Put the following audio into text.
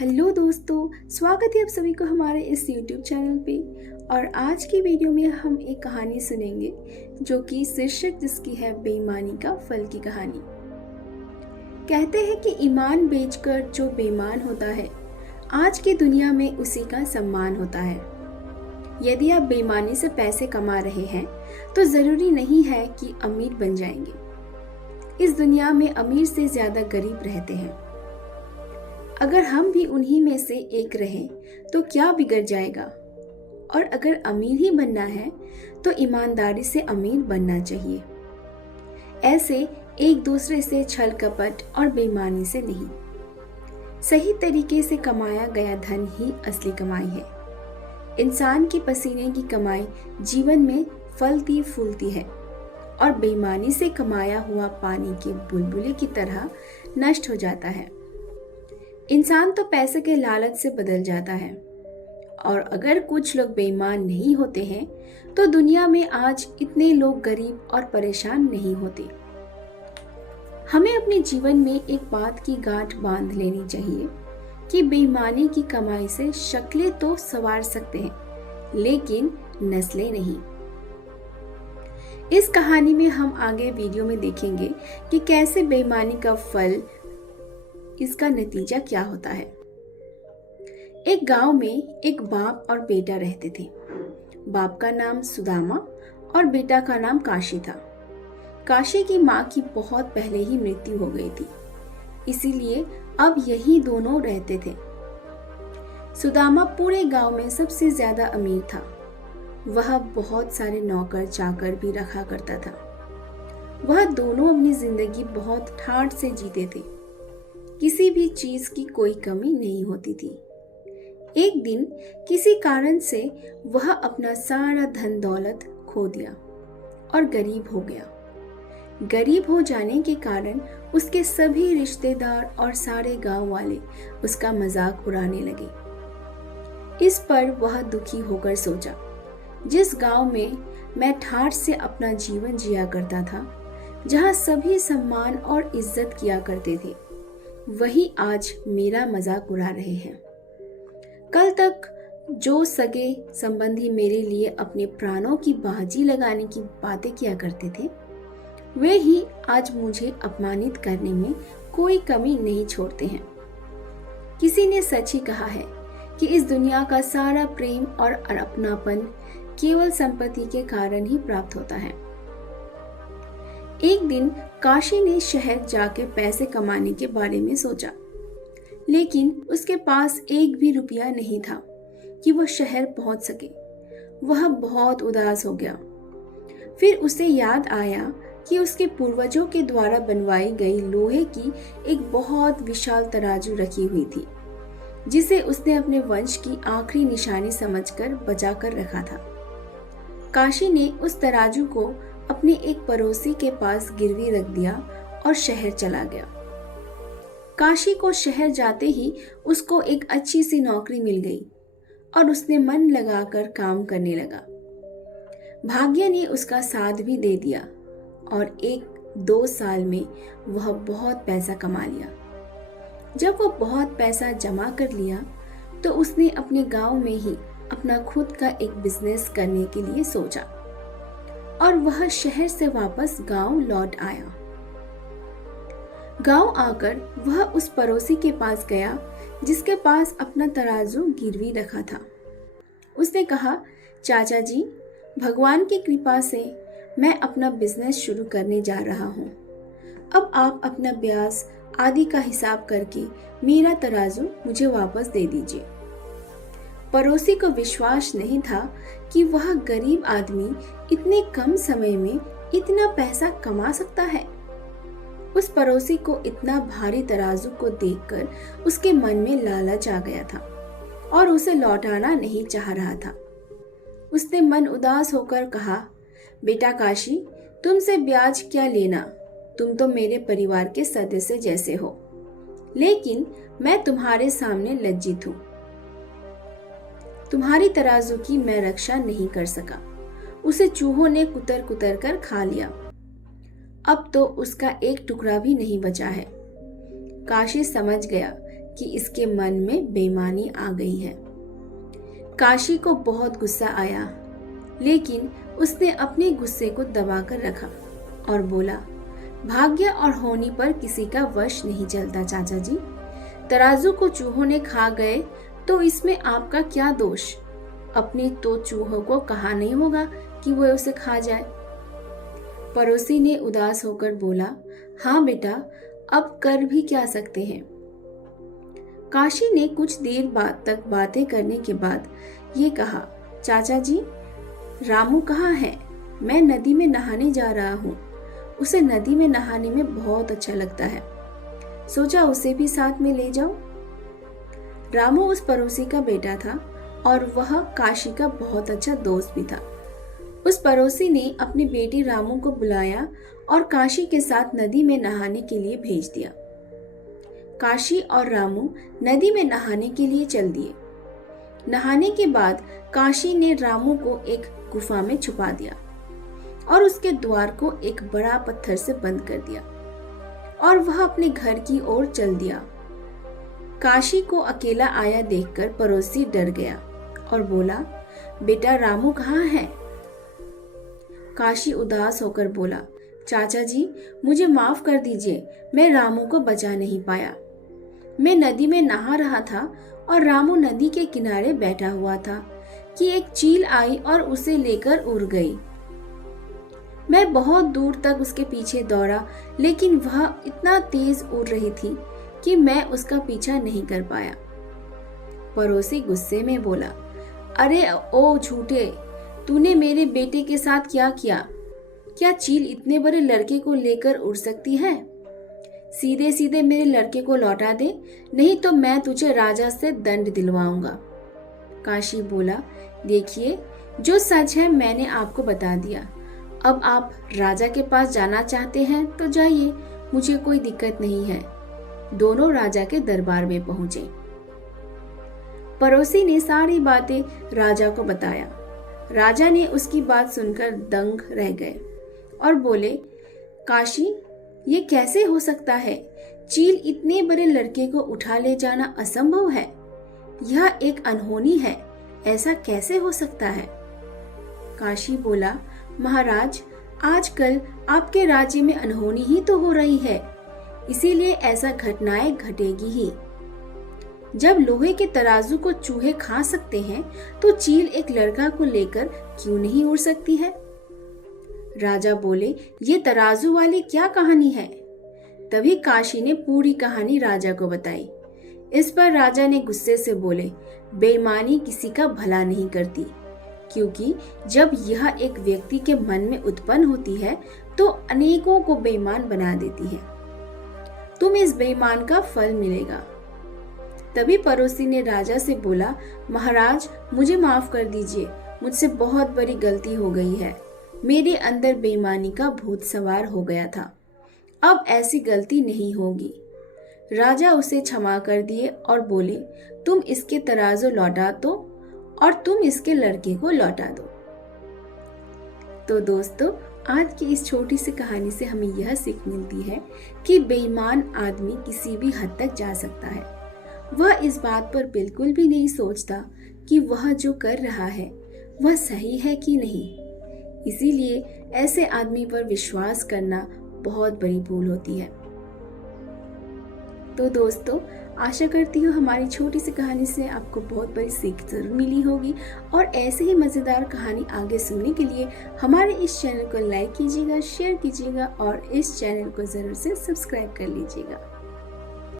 Hello दोस्तों, स्वागत है आप सभी को हमारे इस YouTube चैनल पे। और आज की वीडियो में हम एक कहानी सुनेंगे जो कि शीर्षक जिसकी है बेईमानी का फल की कहानी। कहते हैं कि ईमान बेचकर जो बेईमान होता है, आज की दुनिया में उसी का सम्मान होता है। यदि आप बेईमानी से पैसे कमा रहे हैं तो ज़रूरी नहीं है कि अमीर बन जाएंगे। इस दुनिया में अमीर से ज़्यादा गरीब रहते हैं। अगर हम भी उन्हीं में से एक रहें तो क्या बिगड़ जाएगा। और अगर अमीर ही बनना है तो ईमानदारी से अमीर बनना चाहिए, ऐसे एक दूसरे से छल कपट और बेईमानी से नहीं। सही तरीके से कमाया गया धन ही असली कमाई है। इंसान की पसीने की कमाई जीवन में फलती फूलती है और बेईमानी से कमाया हुआ पानी के बुलबुले की तरह नष्ट हो जाता है। इंसान तो पैसे के लालच से बदल जाता है, और अगर कुछ लोग बेईमान नहीं होते हैं तो दुनिया में आज इतने लोग गरीब और परेशान नहीं होते। हमें अपने जीवन में एक बात की गांठ बांध लेनी चाहिए कि बेईमानी की कमाई से शक्लें तो संवार सकते हैं, लेकिन नस्लें नहीं। इस कहानी में हम आगे वीडियो में देखेंगे कि कैसे बेईमानी का फल, इसका नतीजा क्या होता है। एक गांव में एक बाप और बेटा रहते थे। बाप का नाम सुदामा और बेटा का नाम काशी था। काशी की माँ की बहुत पहले ही मृत्यु हो गई थी, इसीलिए अब यही दोनों रहते थे। सुदामा पूरे गांव में सबसे ज्यादा अमीर था। वह बहुत सारे नौकर चाकर भी रखा करता था। वह दोनों अपनी जिंदगी बहुत ठाठ से जीते थे। किसी भी चीज की कोई कमी नहीं होती थी। एक दिन किसी कारण से वह अपना सारा धन दौलत खो दिया और गरीब हो गया। गरीब हो जाने के कारण उसके सभी रिश्तेदार और सारे गांव वाले उसका मजाक उड़ाने लगे। इस पर वह दुखी होकर सोचा, जिस गांव में मैं ठाठ से अपना जीवन जिया करता था, जहां सभी सम्मान और इज्जत किया करते थे, वही आज मेरा मजाक उड़ा रहे हैं। कल तक जो सगे संबंधी मेरे लिए अपने प्राणों की बाजी लगाने की बातें किया करते थे, वे ही आज मुझे अपमानित करने में कोई कमी नहीं छोड़ते हैं। किसी ने सच ही कहा है कि इस दुनिया का सारा प्रेम और अपनापन केवल संपत्ति के कारण ही प्राप्त होता है। एक दिन काशी ने शहर जाके पैसे कमाने के बारे में सोचा, लेकिन उसके पास एक भी रुपया नहीं था कि वह शहर पहुंच सके। वह बहुत उदास हो गया। फिर उसे याद आया कि उसके पूर्वजों के द्वारा बनवाई गई लोहे की एक बहुत विशाल तराजू रखी हुई थी, जिसे उसने अपने वंश की आखिरी निशानी समझकर बचा कर रखा था। काशी ने उस तराजू को अपने एक पड़ोसी के पास गिरवी रख दिया और शहर चला गया। काशी को शहर जाते ही उसको एक अच्छी सी नौकरी मिल गई और उसने मन लगाकर काम करने लगा। भाग्य ने उसका साथ भी दे दिया और 1-2 साल में वह बहुत पैसा कमा लिया। जब वह बहुत पैसा जमा कर लिया तो उसने अपने गांव में ही अपना खुद का एक बिजनेस करने के लिए सोचा और वह शहर से वापस गांव लौट आया। गांव आकर वह उस पड़ोसी के पास गया जिसके पास अपना तराजू गिरवी रखा था। उसने कहा, चाचा जी, भगवान की कृपा से मैं अपना बिजनेस शुरू करने जा रहा हूँ। अब आप अपना ब्याज आदि का हिसाब करके मेरा तराजू मुझे वापस दे दीजिए। पड़ोसी को विश्वास नहीं था कि वह गरीब आदमी इतने कम समय में इतना पैसा कमा सकता है। उस पड़ोसी को इतना भारी तराजू को देखकर उसके मन में लालच आ गया था और उसे लौटाना नहीं चाह रहा था। उसने मन उदास होकर कहा, बेटा काशी, तुमसे ब्याज क्या लेना, तुम तो मेरे परिवार के सदस्य जैसे हो, लेकिन मैं तुम्हारे सामने लज्जित हूँ। तुम्हारी तराजू की मैं रक्षा नहीं कर सका। उसे चूहों ने कुतर कुतर कर खा लिया। अब तो उसका एक टुकड़ा भी नहीं बचा है। काशी समझ गया कि इसके मन में बेईमानी आ गई है। काशी को बहुत गुस्सा आया, लेकिन उसने अपने गुस्से को दबाकर रखा और बोला, भाग्य और होनी पर किसी का वश नहीं चलता चाचा जी। तराजू को चूहों ने खा गए तो इसमें आपका क्या दोष? अपनी तो चूहों को कहा नहीं होगा कि वो उसे खा जाए। पड़ोसी ने उदास होकर बोला, हाँ बेटा, अब कर भी क्या सकते हैं। काशी ने कुछ देर बाद तक बातें करने के बाद ये कहा, चाचा जी, रामू कहाँ है? मैं नदी में नहाने जा रहा हूँ। उसे नदी में नहाने में बहुत अच्छा लगता है, सोचा उसे भी साथ में ले जाओ। रामू उस पड़ोसी का बेटा था और वह काशी का बहुत अच्छा दोस्त भी था। उस पड़ोसी ने अपने बेटे रामू को बुलाया और काशी के साथ नदी में नहाने के लिए भेज दिया। काशी और रामू नदी में नहाने के लिए चल दिए। नहाने के बाद काशी ने रामू को एक गुफा में छुपा दिया और उसके द्वार को एक बड़ा पत्थर से बंद कर दिया और वह अपने घर की ओर चल दिया। काशी को अकेला आया देखकर पड़ोसी डर गया और बोला, बेटा रामू कहाँ है? काशी उदास होकर बोला, चाचा जी, मुझे माफ कर दीजिए, मैं रामू को बचा नहीं पाया। मैं नदी में नहा रहा था और रामू नदी के किनारे बैठा हुआ था कि एक चील आई और उसे लेकर उड़ गई। मैं बहुत दूर तक उसके पीछे दौड़ा, लेकिन वह इतना तेज उड़ रही थी कि मैं उसका पीछा नहीं कर पाया। पड़ोसी गुस्से में बोला, अरे ओ झूठे, तूने मेरे बेटे के साथ क्या किया? क्या चील इतने बड़े लड़के को लेकर उड़ सकती है? सीधे सीधे मेरे लड़के को लौटा दे, नहीं तो मैं तुझे राजा से दंड दिलवाऊंगा। काशी बोला, देखिए, जो सच है मैंने आपको बता दिया। अब आप राजा के पास जाना चाहते हैं तो जाइए, मुझे कोई दिक्कत नहीं है। दोनों राजा के दरबार में पहुंचे। पड़ोसी ने सारी बातें राजा को बताया। राजा ने उसकी बात सुनकर दंग रह गए और बोले, काशी, ये कैसे हो सकता है? चील इतने बड़े लड़के को उठा ले जाना असंभव है। यह एक अनहोनी है, ऐसा कैसे हो सकता है? काशी बोला, महाराज, आजकल आपके राज्य में अनहोनी ही तो हो रही है, इसीलिए ऐसा घटनाएं घटेगी ही। जब लोहे के तराजू को चूहे खा सकते हैं तो चील एक लड़का को लेकर क्यों नहीं उड़ सकती है? राजा बोले, ये तराजू वाली क्या कहानी है? तभी काशी ने पूरी कहानी राजा को बताई। इस पर राजा ने गुस्से से बोले, बेईमानी किसी का भला नहीं करती, क्योंकि जब यह एक व्यक्ति के मन में उत्पन्न होती है तो अनेकों को बेईमान बना देती है। तुम इस बेईमान का फल मिलेगा। तभी पड़ोसी ने राजा से बोला, महाराज, मुझे माफ कर दीजिए, मुझसे बहुत बड़ी गलती हो गई है। मेरे अंदर बेईमानी का भूत सवार हो गया था। अब ऐसी गलती नहीं होगी। राजा उसे क्षमा कर दिए और बोले, तुम इसके तराजू लौटा दो और तुम इसके लड़के को लौटा दो। तो दोस्तों, आज की इस छोटी सी कहानी से हमें यह सीख मिलती है कि बेईमान आदमी किसी भी हद तक जा सकता है। वह इस बात पर बिल्कुल भी नहीं सोचता कि वह जो कर रहा है वह सही है कि नहीं। इसीलिए ऐसे आदमी पर विश्वास करना बहुत बड़ी भूल होती है। तो दोस्तों, आशा करती हूँ हमारी छोटी सी कहानी से आपको बहुत बड़ी सीख जरूर मिली होगी और ऐसे ही मज़ेदार कहानी आगे सुनने के लिए हमारे इस चैनल को लाइक कीजिएगा, शेयर कीजिएगा और इस चैनल को ज़रूर से सब्सक्राइब कर लीजिएगा।